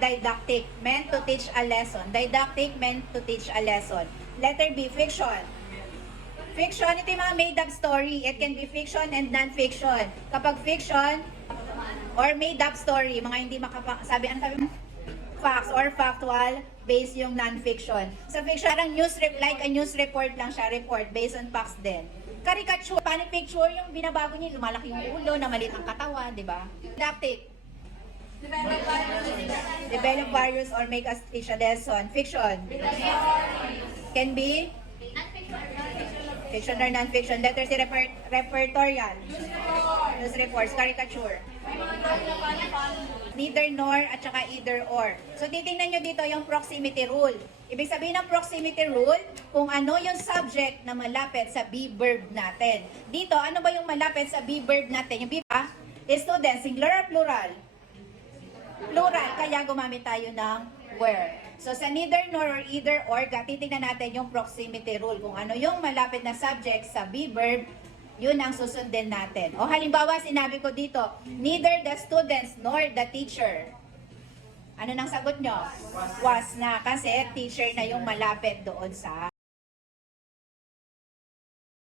didactic, meant to teach a lesson. Didactic, meant to teach a lesson. Letter B, fiction. Fiction, ito yung mga made-up story. It can be fiction and non-fiction. Kapag fiction or made-up story, mga hindi sabi mo? Facts or factual, based yung non-fiction. Sa fiction, parang like a news report lang siya, report based on facts din. Caricature, paano picture yung binabago niya, lumalaki yung ulo, na maliit ang katawan, di ba? Didactic. Develop values or make us teach a lesson. Fiction. Can be fiction or non-fiction. Letter C, repertorial. News reports. Caricature. Neither nor at saka either or. So titingnan nyo dito yung proximity rule. Ibig sabihin ng proximity rule, kung ano yung subject na malapit sa be verb natin. Dito, ano ba yung malapit sa be verb natin? Yung be student, singular or plural? Plural, kaya gumamit tayo ng where. So sa neither nor or either or, titingnan natin yung proximity rule. Kung ano yung malapit na subject sa be verb, yun ang susundin natin. O halimbawa, sinabi ko dito, neither the students nor the teacher. Ano nang sagot nyo? Was na, kasi teacher na yung malapit doon sa